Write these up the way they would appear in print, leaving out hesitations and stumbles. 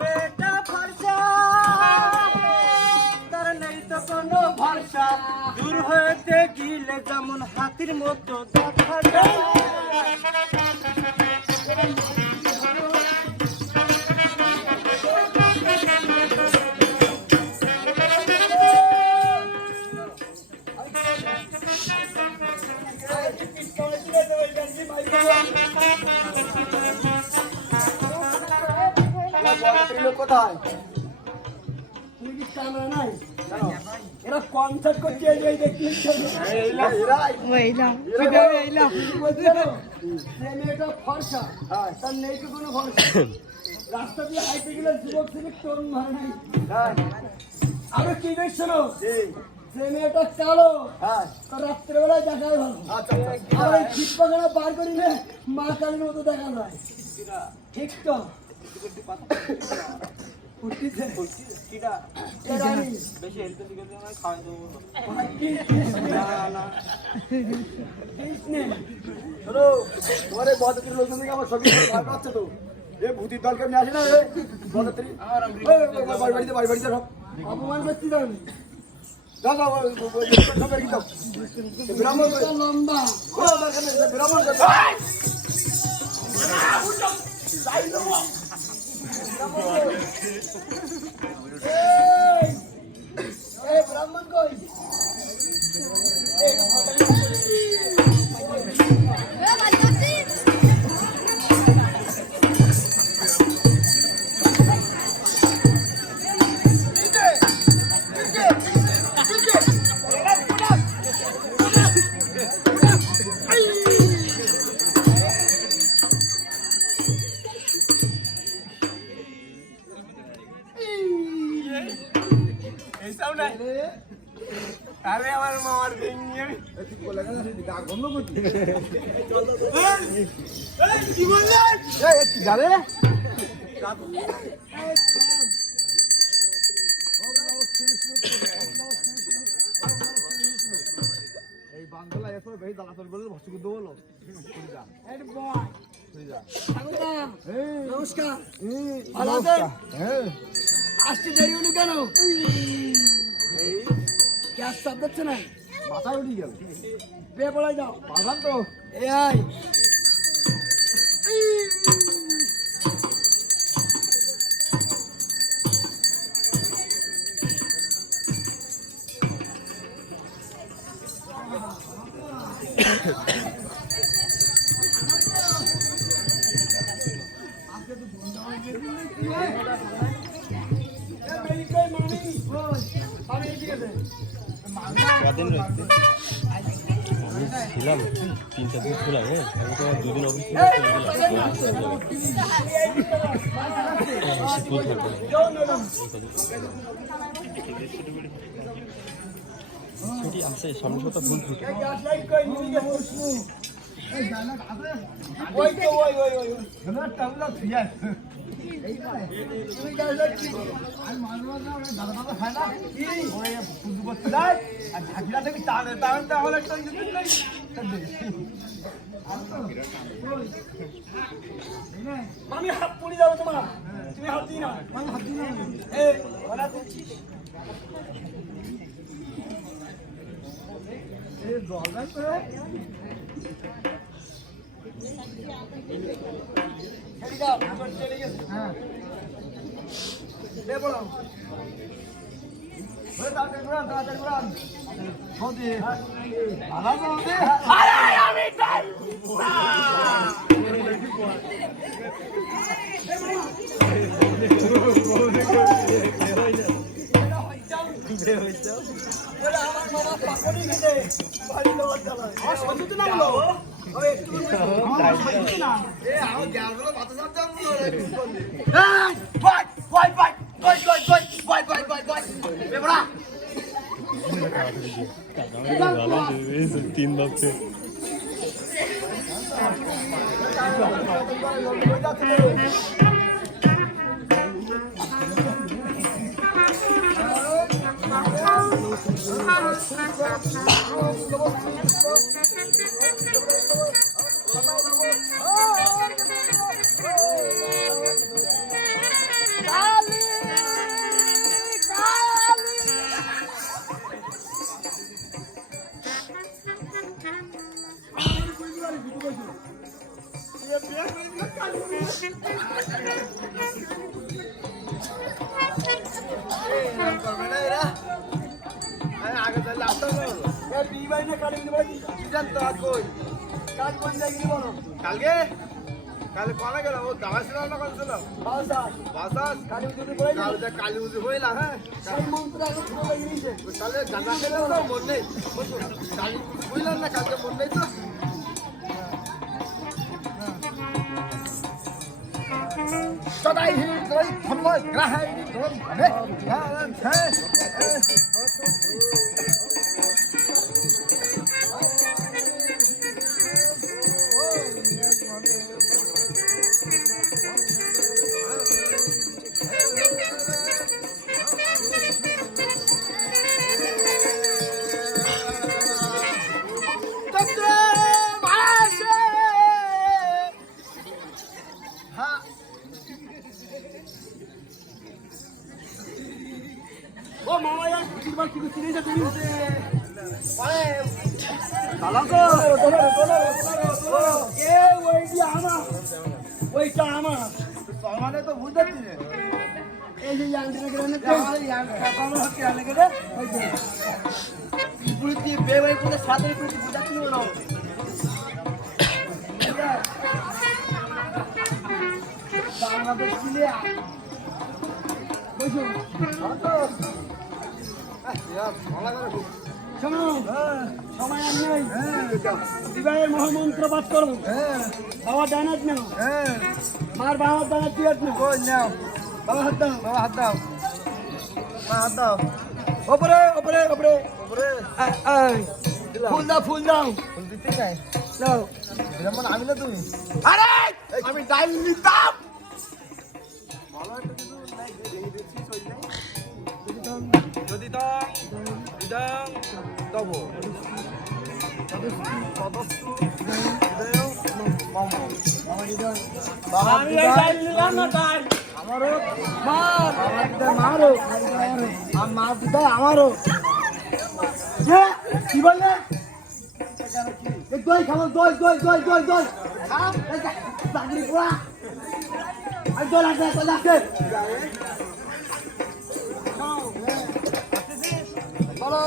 মেয়েটা ফর্সা তার নেই তো কোনো ভরসা দূর হতে গেলে যেমন হাতির মতো দেখা যায় কোথায় তুমি কি ক্যামেরা নাই এরা কনসার্ট করতে যাই দেখতে মেয়েটা ফর্সা তার নেই তো কোনো ভরসা রাস্তা দিয়ে হাইটে গেলে যুবক থেকে তরুণ ধরে নাই আরো কি বেশ শোনো যে মেয়েটা কালো তার রাত্রেবেলায় দেখাই ভালো আর এই শীত পাখানা বার করিলে মা কালীর মতো দেখা যায় ঠিক তো ভূতির দলকে নিয়ে আসে না বাড়িতে সব অপমান করছি লম্বা ব্রাহ্মণ কই আরে আমার মামার ভেঙে কি বললেন যাবে এই বাংলা এসে ভাই দালাতল বলে ভস্ত করে দেবো নমস্কার ভালো আছেন আসতে দেরি হলো কেন গ্যাস চাপ দিচ্ছে না মাথা উঠে গেল বে বলাই যাও বাগান তো এই ছিলাম 3-4 দিন ছিলাম আমি তো 2 দিন অফিস ছুটি আছে সামনে সপ্তাহ ফুল ছুটি আমি হাত পড়ে যাবো তোমার তুমি হাত দিই না আমি হাত দিই না तीन बाप से আগে তাহলে আসতাম না বলো। বিয়ে বাড়ি না কালী পুজো বাড়ি কি জানতো আজ কই? কাজ বন্ধ যায়নি বলো কালকে কালে কনে গেলাম ও দাওয়া ছিল না কোন ছিল বাসাস বাসাস কালী পুজো পড়ে কাল যে কালী উজি হইলা হ্যাঁ সেই মন্ত্র আগে শুরু হয়ে গিয়েছে তাহলে জানা খেলে তো মন নেই কালী উজি হইলাম না কালকে মন নেই তো সদাই হি দই ধর্ম গ্রাহাই ধর্ম হে হ্যাঁ ও মামা यार কিছু বার কিছু চিনে যা তুমি কালকে এ ওইটি আমার ওইটা আমার সমানে তো বুঝতে দিলে এই যে ইয়ান্ত্রিক গ্রামে তো আমার ইয়ার কাকানো হচ্ছে আনেকে রে ওই যে পুরুতি বেবাই করে সাথে পুরুতি বুঝাচ্ছিল না বাংলাদেশ ছিলে বুঝো শোনো সময় আর নেই বিবাহের মহামন্ত্র পাঠ করো বাবা ডানাত না মার বাবার ডানাত দিয়াত না বাবা হাত দাও ওপরে ওপরে ওপরে ফুল দাও ফুল দাও দাও আমি না তুমি আরে আমি ডাইল নিতাম যদি দাম ইদাম তব আমি এই ডাইল নিলাম না ডাইল আমারও মার মারো আর মা দিদা আমারও যে কি বললে এক দই খাবো দই খাও চাকরি করা আর দই লাগবে তো লাগবে বলো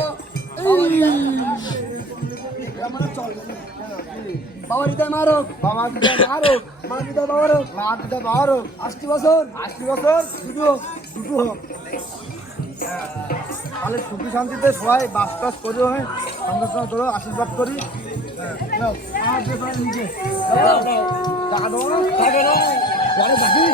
বাবা দিদা মারো বাবা দিদা মারো মা দিদা বাবারও মা দিদা বারো 80 বছর 80 বছর দুটো হোক তাহলে সুখী শান্তিতে সবাই বাস টাস করি হয় সংরক্ষণ করো আশীর্বাদ করি আমার বেপার নিজে টাকা দেবো না থাকে না পরে বাকি